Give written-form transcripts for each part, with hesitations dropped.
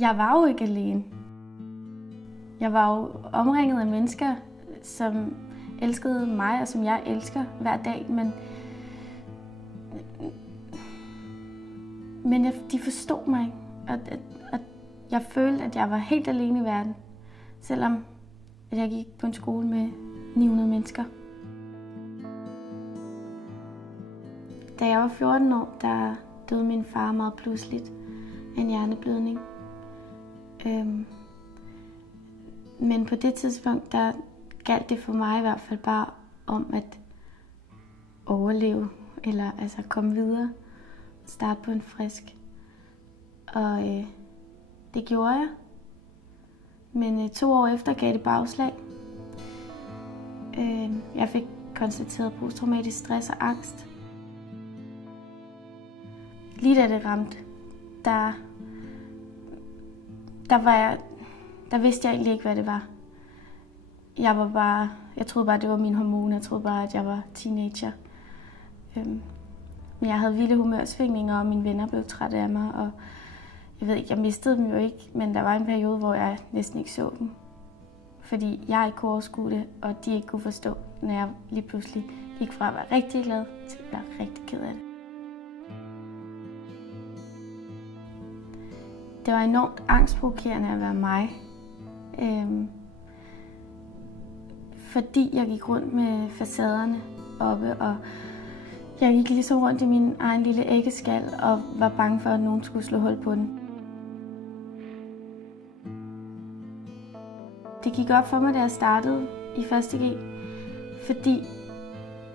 Jeg var jo ikke alene. Jeg var jo omringet af mennesker, som elskede mig, og som jeg elsker hver dag, men de forstod mig ikke, og jeg følte, at jeg var helt alene i verden, selvom at jeg gik på en skole med 900 mennesker. Da jeg var 14 år, der døde min far meget pludseligt af en hjerneblødning. Men på det tidspunkt, der galt det for mig i hvert fald bare om at overleve, eller altså komme videre, starte på en frisk. Og det gjorde jeg. Men 2 år efter gav det bagslag. Jeg fik konstateret posttraumatisk stress og angst. Lige da det ramte, der vidste jeg egentlig ikke, hvad det var. Jeg troede bare, det var mine hormoner. Jeg troede bare, at jeg var teenager. Men jeg havde vilde humørsvingninger, og mine venner blev trætte af mig. Og jeg ved ikke, jeg mistede dem jo ikke, men der var en periode, hvor jeg næsten ikke så dem. Fordi jeg ikke kunne overskue det, og de ikke kunne forstå, når jeg lige pludselig gik fra at være rigtig glad til at være rigtig ked af det. Det var enormt angstprovokerende at være mig. Fordi jeg gik rundt med facaderne oppe, og jeg gik ligesom rundt i min egen lille æggeskal og var bange for, at nogen skulle slå hul på den. Det gik op for mig, da jeg startede i 1. G, fordi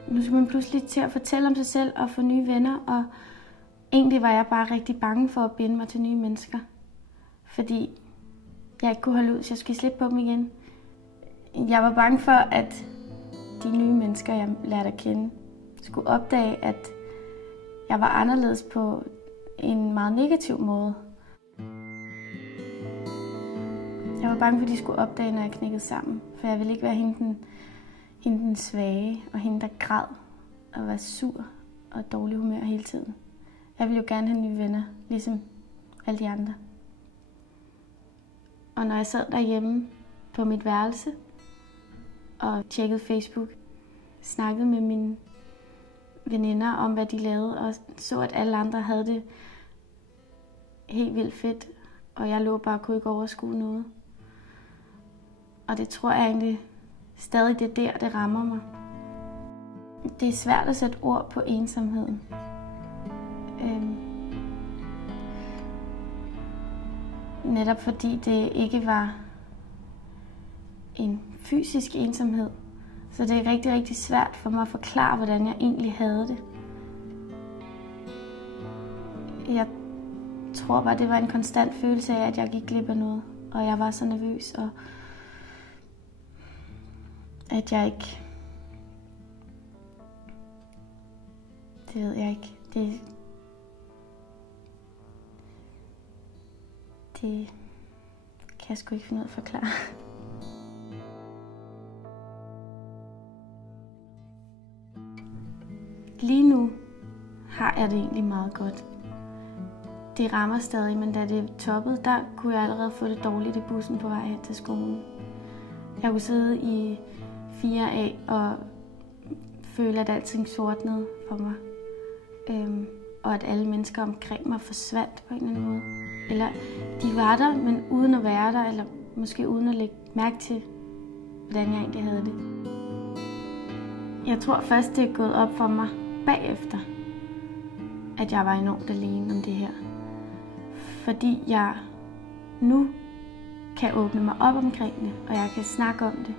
nu skulle man pludselig til at fortælle om sig selv og få nye venner, og egentlig var jeg bare rigtig bange for at binde mig til nye mennesker, fordi jeg ikke kunne holde ud, så jeg skulle slippe på dem igen. Jeg var bange for, at de nye mennesker, jeg lærte at kende, skulle opdage, at jeg var anderledes på en meget negativ måde. Jeg var bange for, at de skulle opdage, når jeg knækkede sammen, for jeg ville ikke være hende den svage, og hende, der græd og var sur og dårlig humør hele tiden. Jeg ville jo gerne have nye venner, ligesom alle de andre. Og når jeg sad derhjemme på mit værelse og tjekkede Facebook, snakkede med mine veninder om, hvad de lavede, og så, at alle andre havde det helt vildt fedt, og jeg lå bare og kunne ikke overskue noget. Og det tror jeg egentlig stadig, det er der, det rammer mig. Det er svært at sætte ord på ensomheden. Netop fordi det ikke var en fysisk ensomhed. Så det er rigtig, rigtig svært for mig at forklare, hvordan jeg egentlig havde det. Jeg tror bare, det var en konstant følelse af, at jeg gik glip af noget. Og jeg var så nervøs, og at jeg ikke... Det ved jeg ikke. Det kan jeg sgu ikke finde ud af at forklare. Lige nu har jeg det egentlig meget godt. Det rammer stadig, men da det toppede, der kunne jeg allerede få det dårligt i bussen på vej hen til skolen. Jeg kunne sidde i 4A og føle, at alting sortnede for mig. Og at alle mennesker omkring mig forsvandt på en eller anden måde. Eller de var der, men uden at være der, eller måske uden at lægge mærke til, hvordan jeg egentlig havde det. Jeg tror først, det er gået op for mig bagefter, at jeg var enormt alene om det her. Fordi jeg nu kan åbne mig op omkring det, og jeg kan snakke om det.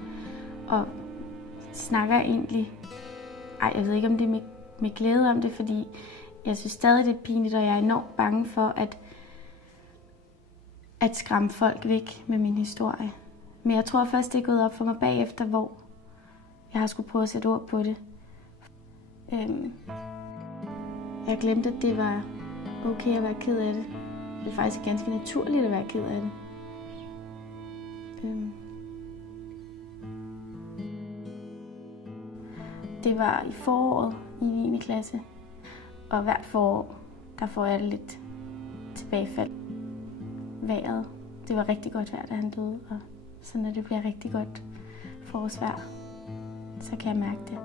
Og snakker egentlig... jeg ved ikke, om det er med glæde om det, fordi jeg synes stadig, det er pinligt, og jeg er enormt bange for at skræmme folk væk med min historie. Men jeg tror først, det er gået op for mig bagefter, hvor jeg har skulle prøve at sætte ord på det. Jeg glemte, at det var okay at være ked af det. Det er faktisk ganske naturligt at være ked af det. Det var i foråret i 9. klasse, og hvert forår, der får jeg lidt tilbagefald. vejret. Det var rigtig godt vejr, da han døde, og så når det bliver rigtig godt forårsvejr, så kan jeg mærke det.